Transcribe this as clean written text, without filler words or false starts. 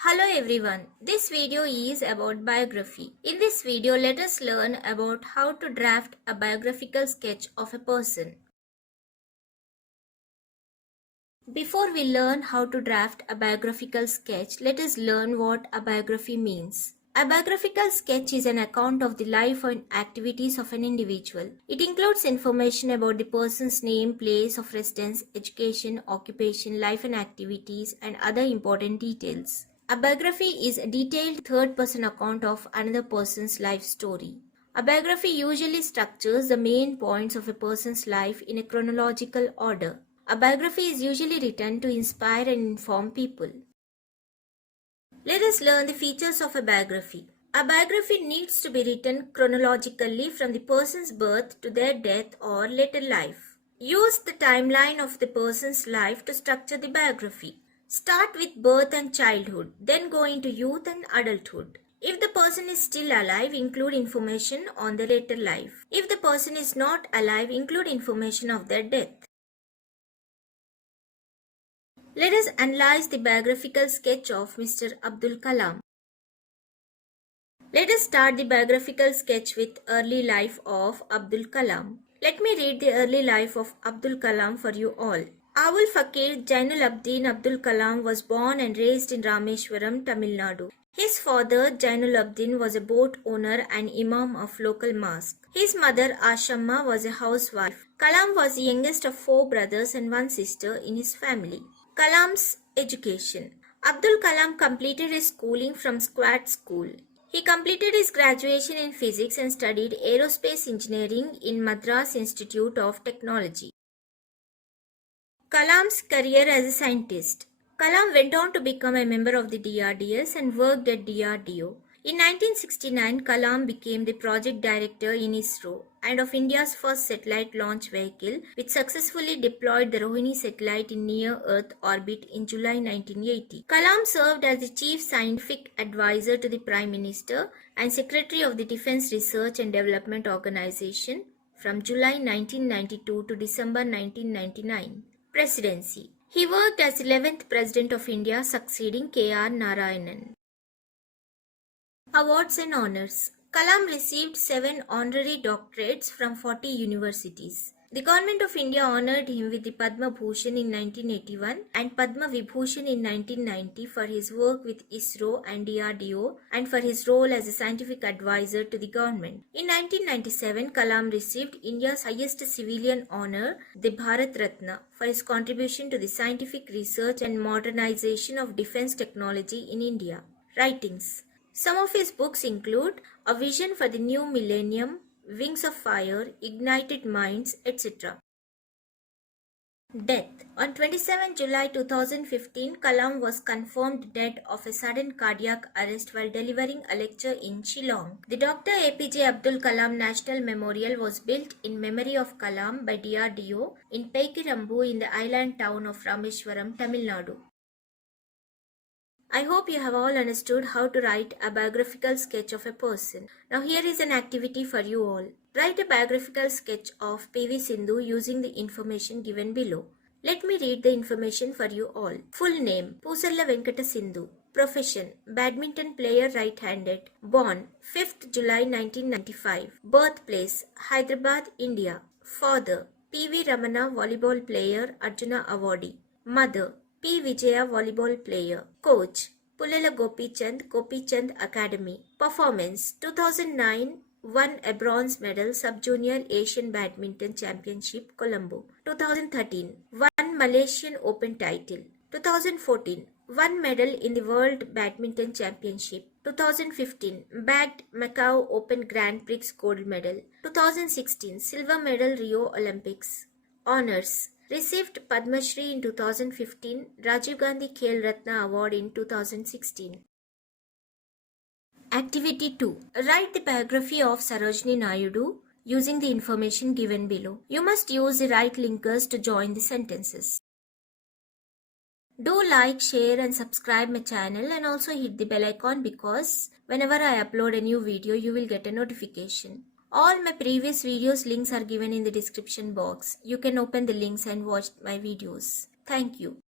Hello everyone, this video is about biography. In this video, let us learn about how to draft a biographical sketch of a person. Before we learn how to draft a biographical sketch, let us learn what a biography means. A biographical sketch is an account of the life and activities of an individual. It includes information about the person's name, place of residence, education, occupation, life and activities, and other important details. A biography is a detailed third-person account of another person's life story. A biography usually structures the main points of a person's life in a chronological order. A biography is usually written to inspire and inform people. Let us learn the features of a biography. A biography needs to be written chronologically from the person's birth to their death or later life. Use the timeline of the person's life to structure the biography. Start with birth and childhood, then go into youth and adulthood. If the person is still alive, include information on their later life. If the person is not alive, include information of their death. Let us analyze the biographical sketch of Mr. Abdul Kalam. Let us start the biographical sketch with early life of Abdul Kalam. Let me read the early life of Abdul Kalam for you all. Abul Fakir Jainul Abdin Abdul Kalam was born and raised in Rameshwaram, Tamil Nadu. His father, Jainul Abdin, was a boat owner and imam of local mosque. His mother, Ashamma, was a housewife. Kalam was the youngest of 4 brothers and 1 sister in his family. Kalam's education. Abdul Kalam completed his schooling from Squat School. He completed his graduation in physics and studied aerospace engineering in Madras Institute of Technology. Kalam's career as a scientist. Kalam went on to become a member of the DRDS and worked at DRDO. In 1969, Kalam became the project director in ISRO and of India's first satellite launch vehicle, which successfully deployed the Rohini satellite in near-Earth orbit in July 1980. Kalam served as the chief scientific advisor to the Prime Minister and Secretary of the Defence Research and Development Organization from July 1992 to December 1999. Presidency. He worked as 11th President of India, succeeding K.R. Narayanan. Awards and honors. Kalam received 7 honorary doctorates from 40 universities. The Government of India honoured him with the Padma Bhushan in 1981 and Padma Vibhushan in 1990 for his work with ISRO and DRDO and for his role as a scientific advisor to the government. In 1997, Kalam received India's highest civilian honour, the Bharat Ratna, for his contribution to the scientific research and modernization of defence technology in India. Writings. Some of his books include A Vision for the New Millennium, Wings of Fire, Ignited Minds, etc. Death. On 27 July 2015, Kalam was confirmed dead of a sudden cardiac arrest while delivering a lecture in Shillong. The Dr. APJ Abdul Kalam National Memorial was built in memory of Kalam by DRDO in Peikirambu in the island town of Rameshwaram, Tamil Nadu. I hope you have all understood how to write a biographical sketch of a person. Now here is an activity for you all. Write a biographical sketch of PV Sindhu using the information given below. Let me read the information for you all. Full name, Pusalla Venkata Sindhu. Profession, badminton player right-handed. Born, 5th July 1995. Birthplace, Hyderabad, India. Father, P.V. Ramana, volleyball player, Arjuna awardee. Mother, P. Vijaya, volleyball player. Coach, Pulala Gopichand Academy. Performance, 2009, won a bronze medal Sub-Junior Asian Badminton Championship, Colombo. 2013, won Malaysian Open title. 2014, won medal in the World Badminton Championship. 2015, bagged Macau Open Grand Prix gold medal. 2016, silver medal Rio Olympics. Honors. Received Padma Shri in 2015, Rajiv Gandhi Khel Ratna Award in 2016. Activity 2. Write the biography of Sarojini Naidu using the information given below. You must use the right linkers to join the sentences. Do like, share and subscribe my channel and also hit the bell icon because whenever I upload a new video, you will get a notification. All my previous videos links are given in the description box. You can open the links and watch my videos. Thank you.